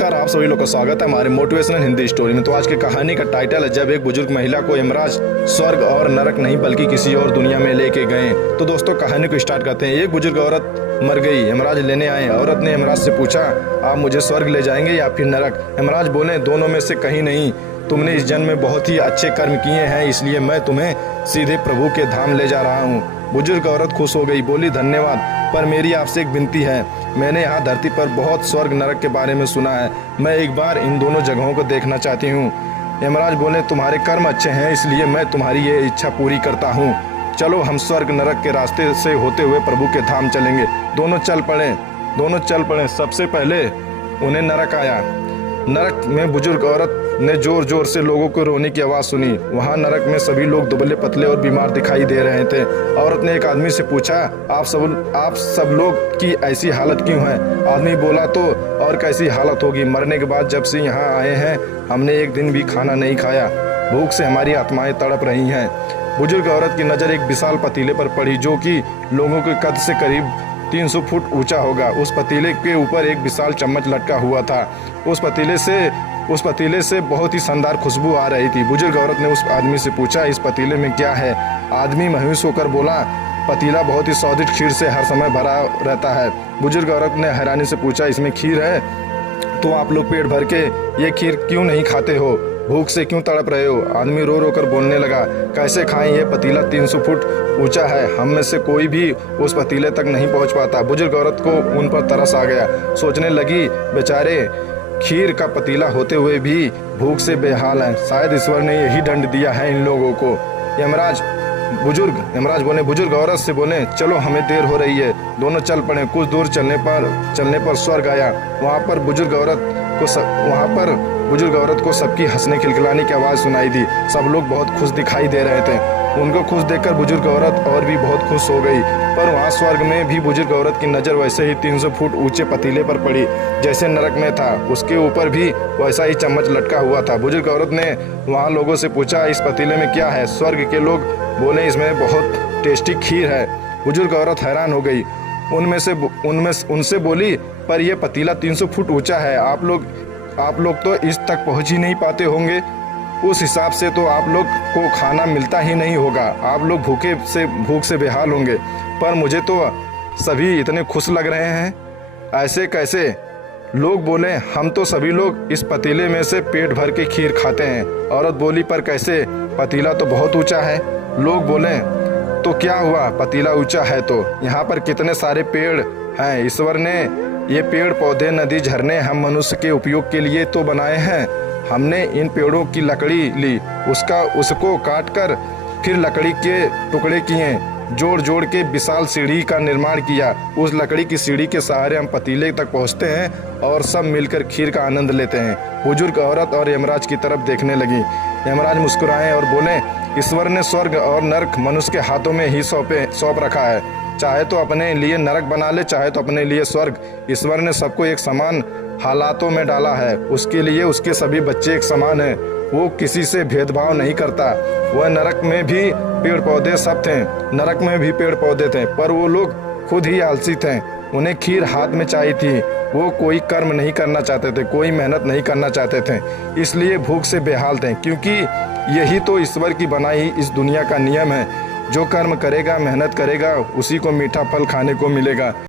नमस्कार, आप सभी लोग का स्वागत है हमारे मोटिवेशनल हिंदी स्टोरी में। तो आज की कहानी का टाइटल है जब एक बुजुर्ग महिला को यमराज स्वर्ग और नरक नहीं बल्कि किसी और दुनिया में लेके गए। तो दोस्तों कहानी को स्टार्ट करते हैं। एक बुजुर्ग औरत मर गई, यमराज लेने आए। औरत ने यमराज से पूछा, आप मुझे स्वर्ग ले जाएंगे या फिर नरक? यमराज बोले, दोनों में से कहीं नहीं। तुमने इस जन्म में बहुत ही अच्छे कर्म किए हैं, इसलिए मैं तुम्हें सीधे प्रभु के धाम ले जा रहा हूँ। बुजुर्ग औरत खुश हो गई, बोली, धन्यवाद, पर मेरी आपसे एक विनती है। मैंने यहाँ धरती पर बहुत स्वर्ग नरक के बारे में सुना है, मैं एक बार इन दोनों जगहों को देखना चाहती हूँ। यमराज बोले, तुम्हारे कर्म अच्छे हैं, इसलिए मैं तुम्हारी ये इच्छा पूरी करता हूँ। चलो हम स्वर्ग नरक के रास्ते से होते हुए प्रभु के धाम चलेंगे। दोनों चल पड़े। सबसे पहले उन्हें नरक आया। नरक में बुजुर्ग औरत ने जोर जोर से लोगों को रोने की आवाज़ सुनी। वहाँ नरक में सभी लोग दुबले पतले और बीमार दिखाई दे रहे थे। औरत ने एक आदमी से पूछा, आप सब लोग की ऐसी हालत क्यों है? आदमी बोला, तो और कैसी हालत होगी, मरने के बाद जब से यहाँ आए हैं हमने एक दिन भी खाना नहीं खाया, भूख से हमारी आत्माएं तड़प रही हैं। बुजुर्ग औरत की नज़र एक विशाल पतीले पर पड़ी जो कि लोगों के कद से करीब 300 फुट ऊंचा होगा। उस पतीले के ऊपर एक विशाल चम्मच लटका हुआ था। उस पतीले से बहुत ही शानदार खुशबू आ रही थी। बुजुर्ग औरत ने उस आदमी से पूछा, इस पतीले में क्या है? आदमी मायूस होकर बोला, पतीला बहुत ही स्वादिष्ट खीर से हर समय भरा रहता है। बुजुर्ग औरत ने हैरानी से पूछा, इसमें खीर है? तो आप लोग पेट भर के ये खीर क्यों नहीं खाते हो? भूख से क्यों तड़प रहे हो? आदमी रो रो कर बोलने लगा, कैसे खाएं, ये पतीला 300 फुट ऊंचा है, हम में से कोई भी उस पतीले तक नहीं पहुंच पाता। बुजुर्ग औरत को उन पर तरस आ गया। सोचने लगी, बेचारे खीर का पतीला होते हुए भी भूख से बेहाल हैं, शायद ईश्वर ने यही दंड दिया है इन लोगों को। यमराज बोले, बुजुर्ग औरत से बोले, चलो हमें देर हो रही है। दोनों चल पड़े। कुछ दूर चलने पर स्वर्ग आया। वहाँ पर बुजुर्ग औरत को सबकी हंसने खिलखिलाने की आवाज़ सुनाई दी। सब लोग बहुत खुश दिखाई दे रहे थे। उनको खुश देखकर बुजुर्ग औरत और भी बहुत खुश हो गई। पर वहाँ स्वर्ग में भी बुजुर्ग औरत की नज़र वैसे ही 300 फुट ऊंचे पतीले पर पड़ी जैसे नरक में था। उसके ऊपर भी वैसा ही चम्मच लटका हुआ था। बुजुर्ग औरत ने वहाँ लोगों से पूछा, इस पतीले में क्या है? स्वर्ग के लोग बोले, इसमें बहुत टेस्टी खीर है। बुजुर्ग औरत हैरान हो गई। उनसे बोली, पर यह पतीला 300 फुट ऊंचा है, आप लोग तो इस तक पहुंच ही नहीं पाते होंगे। उस हिसाब से तो आप लोग को खाना मिलता ही नहीं होगा, आप लोग भूख से बेहाल होंगे। पर मुझे तो सभी इतने खुश लग रहे हैं, ऐसे कैसे? लोग बोले, हम तो सभी लोग इस पतीले में से पेट भर के खीर खाते हैं। औरत बोली, पर कैसे? पतीला तो बहुत ऊंचा है। लोग बोले, तो क्या हुआ, पतीला ऊंचा है तो यहाँ पर कितने सारे पेड़ हैं। ईश्वर ने ये पेड़ पौधे, नदी, झरने हम मनुष्य के उपयोग के लिए तो बनाए हैं। हमने इन पेड़ों की लकड़ी ली, उसको काट कर फिर लकड़ी के टुकड़े किए, जोड़ जोड़ के विशाल सीढ़ी का निर्माण किया। उस लकड़ी की सीढ़ी के सहारे हम पतीले तक पहुंचते हैं और सब मिलकर खीर का आनंद लेते हैं। बुजुर्ग औरत और यमराज की तरफ देखने लगी। यमराज मुस्कुराए और बोले, ईश्वर ने स्वर्ग और नरक मनुष्य के हाथों में ही सौंप रखा है। चाहे तो अपने लिए नरक बना ले, चाहे तो अपने लिए स्वर्ग। ईश्वर ने सबको एक समान हालातों में डाला है, उसके लिए उसके सभी बच्चे एक समान हैं। वो किसी से भेदभाव नहीं करता। वह नरक में भी पेड़ पौधे सब थे, नरक में भी पेड़ पौधे थे, पर वो लोग खुद ही आलसी थे। उन्हें खीर हाथ में चाहिए थी। वो कोई कर्म नहीं करना चाहते थे, कोई मेहनत नहीं करना चाहते थे, इसलिए भूख से बेहाल थे। क्योंकि यही तो ईश्वर की बनाई इस दुनिया का नियम है। जो कर्म करेगा, मेहनत करेगा, उसी को मीठा फल खाने को मिलेगा।